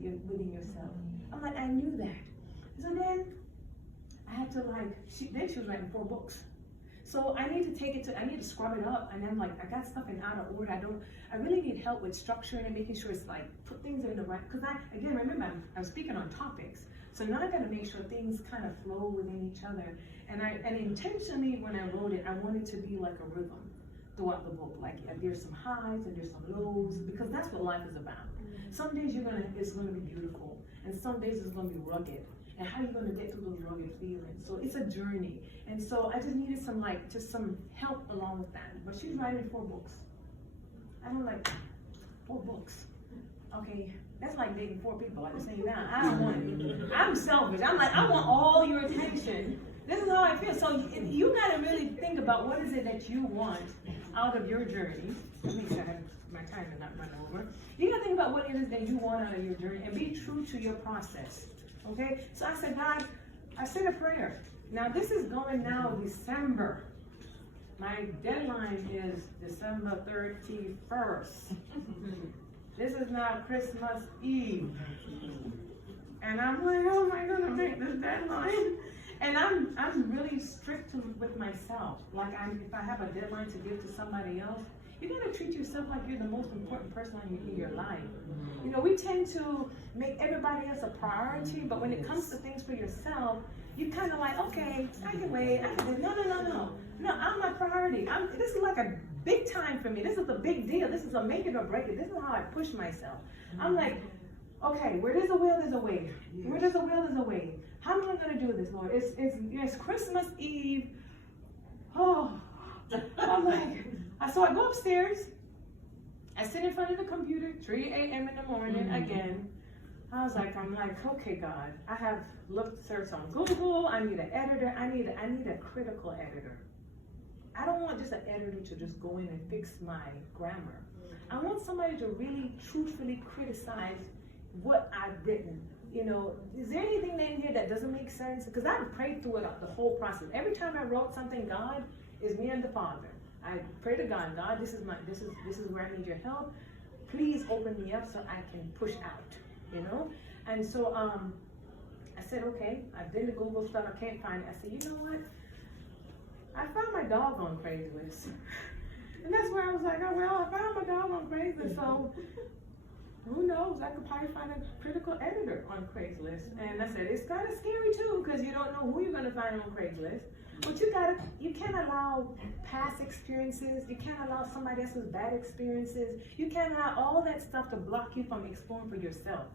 within yourself. I'm like, I knew that. So then I had to then she was writing 4 books. So I need to scrub it up, and I'm like, I got stuff in out of order. I really need help with structuring and making sure it's like, put things in the right, because again, remember, I'm speaking on topics. So now I gotta make sure things kind of flow within each other. And intentionally, when I wrote it, I wanted to be like a rhythm throughout the book. Like there's some highs and there's some lows, because that's what life is about. Some days it's gonna be beautiful, and some days it's gonna be rugged. And how are you gonna get through those rugged feelings? So it's a journey. And so I just needed some help along with that. But she's writing 4 books. I don't like 4 books. Okay, that's like dating 4 people at the same time. I don't want it. I'm selfish. I'm like, I want all your attention. This is how I feel. So you gotta really think about what is it that you want out of your journey. Let me have my timer not run over. You gotta think about what it is that you want out of your journey and be true to your process. Okay? So I said, God, I said a prayer. Now this is going now December. My deadline is December 31st. This is now Christmas Eve. And I'm like, how am I gonna make this deadline? And I'm really strict with myself. Like if I have a deadline to give to somebody else, you gotta treat yourself like you're the most important person in your life. You know, we tend to make everybody else a priority, but when it comes to things for yourself, you kind of like, okay, I can wait. No, I'm my priority. This is like a big time for me. This is a big deal. This is a make it or break it. This is how I push myself. I'm like, okay, where there's a will, there's a way. Where there's a will, there's a way. How am I gonna do this, Lord? It's Christmas Eve. Oh, I'm like, so I go upstairs. I sit in front of the computer, 3 a.m. in the morning again. I'm like, okay, God, I have searched on Google. I need an editor. I need a critical editor. I don't want just an editor to just go in and fix my grammar. I want somebody to really truthfully criticize what I've written. You know, is there anything in here that doesn't make sense? Because I've prayed through it the whole process. Every time I wrote something, God is me and the Father. I pray to God, this is where I need your help. Please open me up so I can push out, you know? And so I said, okay, I've been to Google stuff, I can't find it. I said, you know what? I found my dog on Craigslist. And that's where I was like, oh, well, I found my dog on Craigslist, so who knows? I could probably find a critical editor on Craigslist. And I said, it's kind of scary too, because you don't know who you're going to find on Craigslist. But you can't allow past experiences. You can't allow somebody else's bad experiences. You can't allow all that stuff to block you from exploring for yourself.